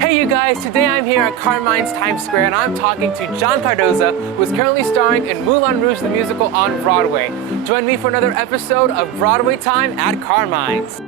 Hey you guys, today I'm here at Carmine's Times Square and I'm talking to John Cardoza, who is currently starring in Moulin Rouge the musical on Broadway. Join me for another episode of Broadway Time at Carmine's.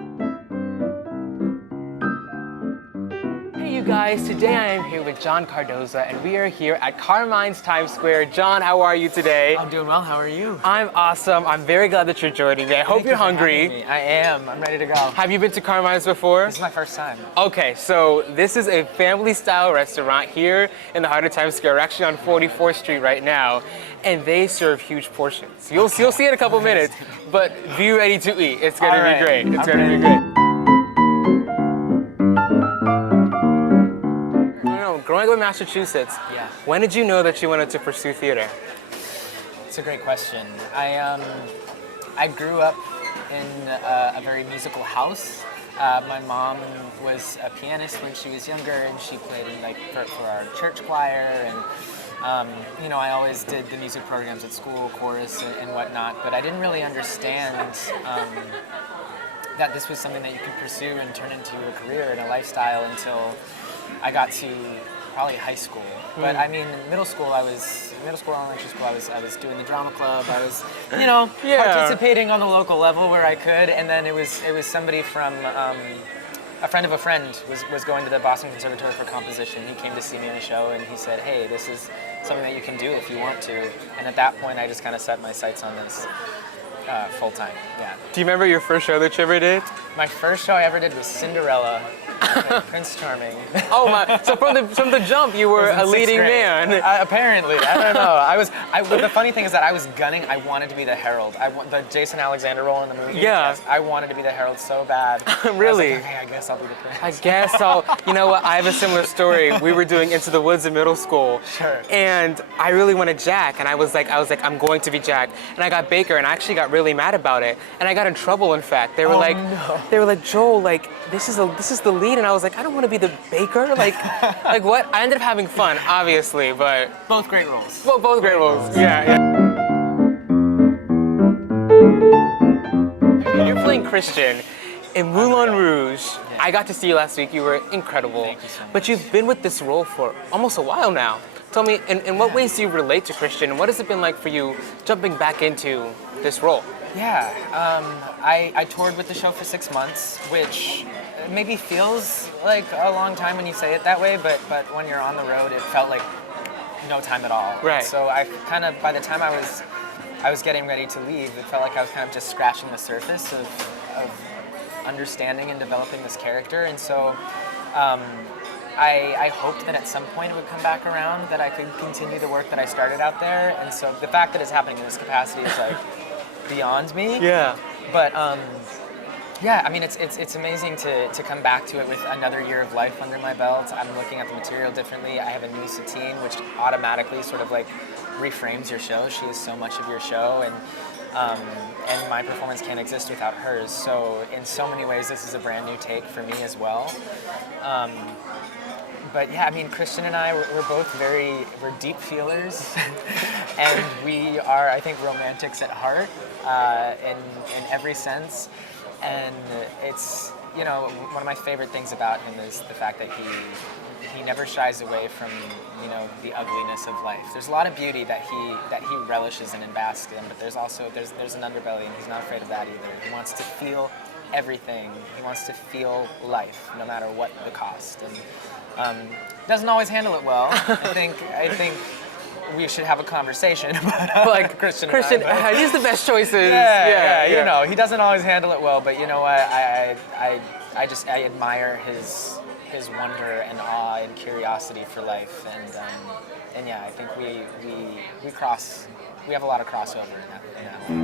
Hey you guys, today I am here with John Cardoza and we are here at Carmine's Times Square. John, how are you today? I'm doing well, how are you? I'm awesome. I'm very glad that you're joining me. I hope you're hungry. I am, I'm ready to go. Have you been to Carmine's before? This is my first time. Okay, so this is a family-style restaurant here in the heart of Times Square. We're actually on 44th Street right now, and they serve huge portions. You'll see in a couple minutes, but be ready to eat. It's gonna be great. It's gonna be great. Growing up in Massachusetts, when did you know that you wanted to pursue theater? It's a great question. I grew up in a very musical house. My mom was a pianist when she was younger, and she played in for our church choir, and I always did the music programs at school, chorus and whatnot. But I didn't really understand that this was something that you could pursue and turn into a career and a lifestyle until I got to probably high school. But I mean, middle school, elementary school, I was doing the drama club. I was, participating on the local level where I could. And then it was somebody from a friend of a friend was going to the Boston Conservatory for composition. He came to see me in a show and he said, "Hey, this is something that you can do if you want to." And at that point, I just kind of set my sights on this full time. Yeah. Do you remember your first show that you ever did? My first show I ever did was Cinderella. Prince Charming. Oh my! So from the jump, you were a leading man. Apparently, I don't know. The funny thing is that I was gunning. I wanted to be the herald. The Jason Alexander role in the movie. Yeah. Yes, I wanted to be the herald so bad. Really? I was like, okay, I guess I'll be the prince. I guess I'll. You know what? I have a similar story. We were doing Into the Woods in middle school. Sure. And I really wanted Jack, and I was like, I'm going to be Jack. And I got Baker, and I actually got really mad about it, and I got in trouble. In fact, they were like, Joel, like this is the lead, and I was like, I don't want to be the baker. Like what? I ended up having fun, obviously, but both great roles. Well, both great roles. Yeah. You're playing Christian in Moulin Rouge. Yeah. I got to see you last week. You were incredible. Thank you so much. But you've been with this role for almost a while now. Tell me, in what ways do you relate to Christian, and what has it been like for you jumping back into this role? Yeah, I toured with the show for 6 months, which maybe feels like a long time when you say it that way, but when you're on the road, it felt like no time at all. Right. So I kind of, by the time I was getting ready to leave, it felt like I was kind of just scratching the surface of understanding and developing this character, and so I hoped that at some point it would come back around, that I could continue the work that I started out there, and so the fact that it's happening in this capacity is like beyond me. Yeah. But yeah, I mean, it's amazing to come back to it with another year of life under my belt. I'm looking at the material differently. I have a new Satine, which automatically sort of like reframes your show. She is so much of your show, and my performance can't exist without hers. So in so many ways, this is a brand new take for me as well. But yeah, I mean, Christian and I, we're deep feelers, and we are, I think, romantics at heart, in every sense. And it's, one of my favorite things about him is the fact that he never shies away from, the ugliness of life. There's a lot of beauty that he relishes and basks in, but there's an underbelly, and he's not afraid of that either. He wants to feel everything. He wants to feel life, no matter what the cost. And doesn't always handle it well. I think we should have a conversation about like Christian. He's the best choices. Yeah. He doesn't always handle it well, but you know what? I admire his wonder and awe and curiosity for life, and yeah, I think we have a lot of crossover in that way.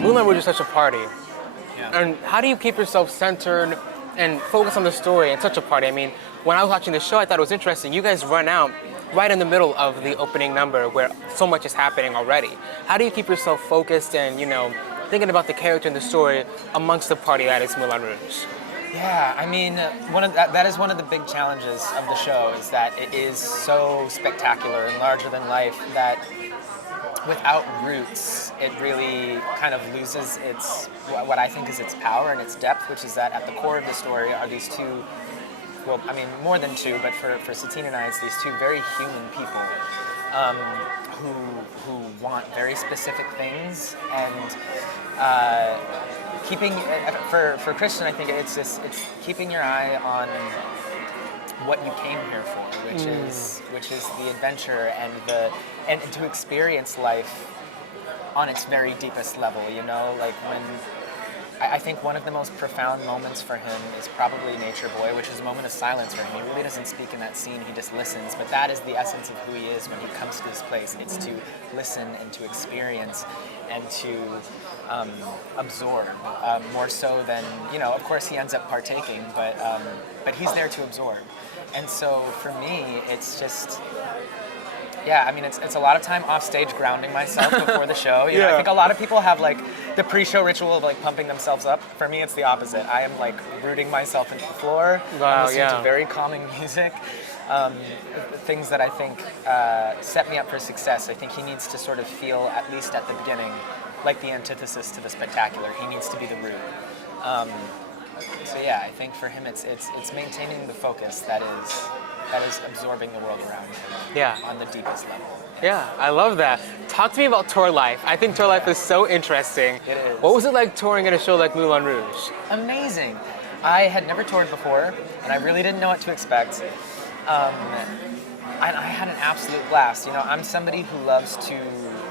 Moulin Rouge is such a party. Yeah. And how do you keep yourself centered and focus on the story in such a party? I mean, when I was watching the show, I thought it was interesting. You guys run out right in the middle of the opening number where so much is happening already. How do you keep yourself focused and, thinking about the character and the story amongst the party that is Moulin Rouge? Yeah, I mean, that is one of the big challenges of the show, is that it is so spectacular and larger than life that without roots, it really kind of loses its, what I think is its power and its depth, which is that at the core of the story are these two, well, I mean, more than two, but for Satine and I, it's these two very human people who want very specific things, and keeping, for Christian, I think it's keeping your eye on what you came here for, which is the adventure and to experience life on its very deepest level. You know, like when I think one of the most profound moments for him is probably Nature Boy, which is a moment of silence for him. He really doesn't speak in that scene; he just listens. But that is the essence of who he is when he comes to this place. It's to listen and to experience and to absorb, more so than, you know. Of course, he ends up partaking, but he's there to absorb. And so for me, it's just, yeah, I mean, it's a lot of time off stage grounding myself before the show. You know, I think a lot of people have like the pre-show ritual of like pumping themselves up. For me, it's the opposite. I am like rooting myself into the floor. Wow, I'm listening to very calming music. Things that I think set me up for success. I think he needs to sort of feel, at least at the beginning, like the antithesis to the spectacular. He needs to be the root. So yeah, I think for him it's maintaining the focus that is absorbing the world around him on the deepest level. Yeah, I love that. Talk to me about tour life. I think tour life is so interesting. It is. What was it like touring at a show like Moulin Rouge? Amazing. I had never toured before, and I really didn't know what to expect. And I had an absolute blast. You know, I'm somebody who loves to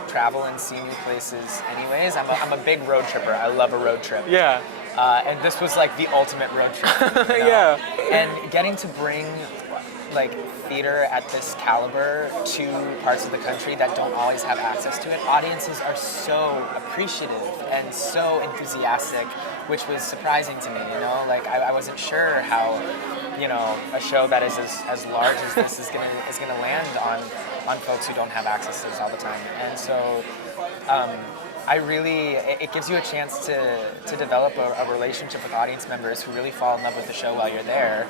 travel and see new places anyways. I'm a big road tripper. I love a road trip. Yeah. And this was like the ultimate road trip. You know? Yeah. And getting to bring like theater at this caliber to parts of the country that don't always have access to it. Audiences are so appreciative and so enthusiastic, which was surprising to me, you know? Like I wasn't sure how, you know, a show that is as large as this is gonna land on folks who don't have access to this all the time. And so it gives you a chance to develop a relationship with audience members who really fall in love with the show while you're there.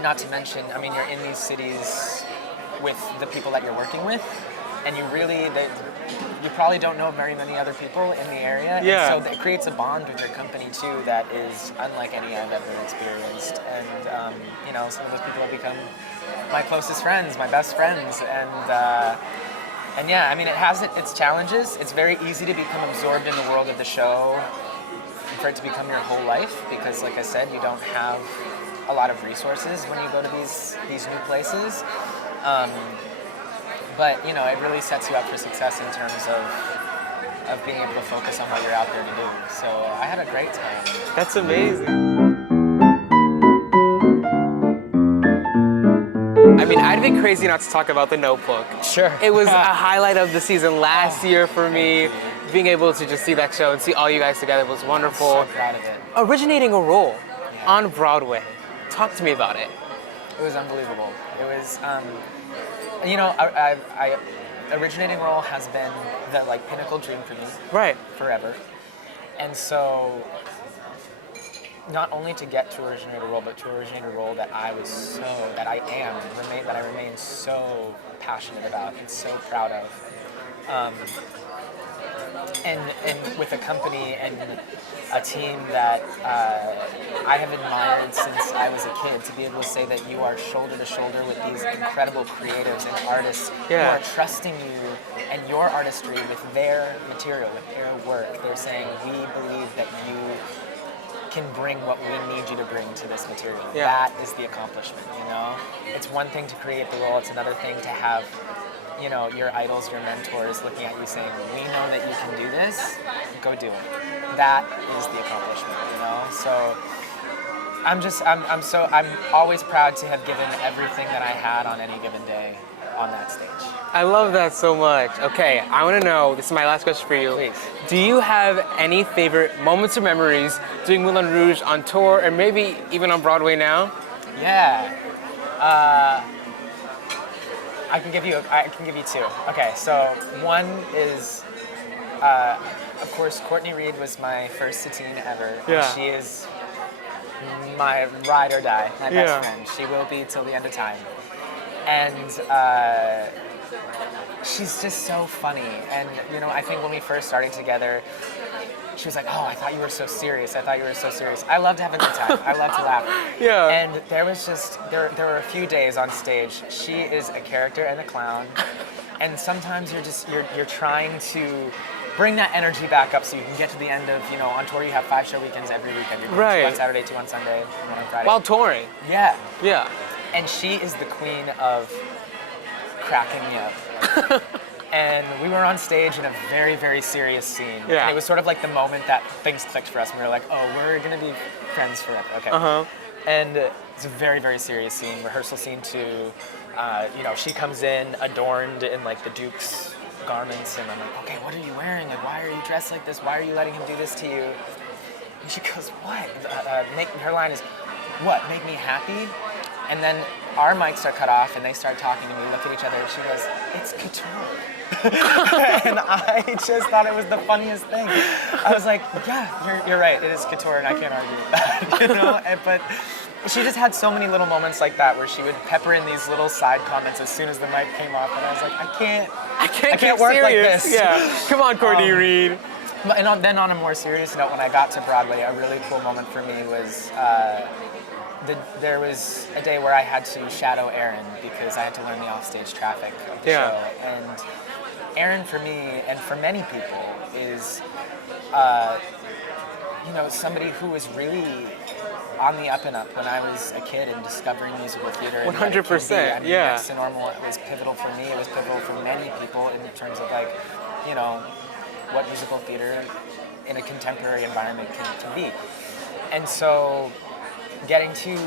Not to mention, I mean, you're in these cities with the people that you're working with, and you probably don't know very many other people in the area. Yeah. And so it creates a bond with your company too that is unlike any I've ever experienced. And you know, some of those people have become my closest friends, my best friends, and yeah, I mean, it has its challenges. It's very easy to become absorbed in the world of the show, and for it to become your whole life, because, like I said, you don't have a lot of resources when you go to these new places. But you know, it really sets you up for success in terms of being able to focus on what you're out there to do. So I had a great time. That's amazing. I mean, I'd be crazy not to talk about The Notebook. Sure. It was a highlight of the season last year for me. Being able to just see that show and see all you guys together was wonderful. I'm so proud of it. Originating a role on Broadway. Talk to me about it. It was unbelievable. It was, you know, originating role has been the like pinnacle dream for me. Right. Forever. And so, not only to get to originate a role, but to originate a role that I remain so passionate about and so proud of. And with a company and a team that I have admired since I was a kid, to be able to say that you are shoulder to shoulder with these incredible creatives and artists who are trusting you and your artistry with their material, with their work. They're saying, we believe that you can bring what we need you to bring to this material. Yeah. That is the accomplishment, you know? It's one thing to create the role, it's another thing to have, you know, your idols, your mentors looking at you saying, we know that you can do this, go do it. That is the accomplishment, you know? So I'm always proud to have given everything that I had on any given day on that stage. I love that so much. Okay, I want to know, this is my last question for you. Please. Do you have any favorite moments or memories doing Moulin Rouge on tour, or maybe even on Broadway now? Yeah. I can give you two. Okay, so one is, of course, Courtney Reed was my first Satine ever. Yeah. She is my ride or die, my best friend. She will be till the end of time. And she's just so funny. And, I think when we first started together, she was like, oh, I thought you were so serious. I thought you were so serious. I love to have a good time. I love to laugh. Yeah. And there was just, there were a few days on stage. She is a character and a clown. And sometimes you're trying to bring that energy back up so you can get to the end of, on tour you have 5 show weekends every weekend. You're doing Right. 2 on Saturday, 2 on Sunday, 1 on Friday. While touring. Yeah. Yeah. And she is the queen of cracking me up. And we were on stage in a very, very serious scene. Yeah. And it was sort of like the moment that things clicked for us. And we were like, oh, we're going to be friends forever. Okay. Uh-huh. And it's a very, very serious scene, rehearsal scene 2. She comes in adorned in like the Duke's garments. And I'm like, okay, what are you wearing? Like, why are you dressed like this? Why are you letting him do this to you? And she goes, what? Her line is, what, make me happy? And then our mics are cut off and they start talking and we look at each other and she goes, it's couture. And I just thought it was the funniest thing. I was like, yeah, you're right, it is couture and I can't argue with that, But she just had so many little moments like that where she would pepper in these little side comments as soon as the mic came off and I was like, I can't work like this. Yeah, come on, Courtney Reed. Then on a more serious note, when I got to Broadway, a really cool moment for me was there was a day where I had to shadow Aaron because I had to learn the offstage traffic of the show. And Aaron, for me, and for many people, is somebody who was really on the up and up when I was a kid and discovering musical theater. 100%, I mean, yeah. Next to Normal, it was pivotal for me. It was pivotal for many people in terms of what musical theater in a contemporary environment can be. And so getting to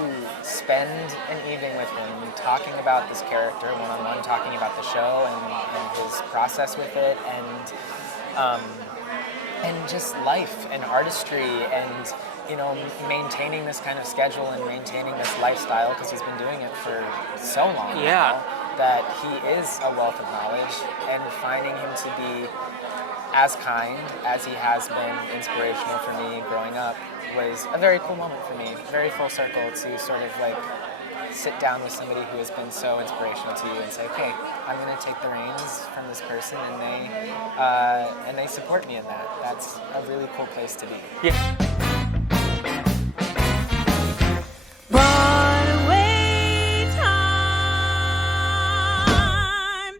spend an evening with him talking about this character one-on-one, talking about the show and his process with it and just life and artistry and maintaining this kind of schedule and maintaining this lifestyle because he's been doing it for so long now that he is a wealth of knowledge, and finding him to be as kind as he has been inspirational for me growing up was a very cool moment for me, very full circle to sort of like sit down with somebody who has been so inspirational to you and say, okay, I'm going to take the reins from this person, and they support me in that. That's a really cool place to be. Yeah.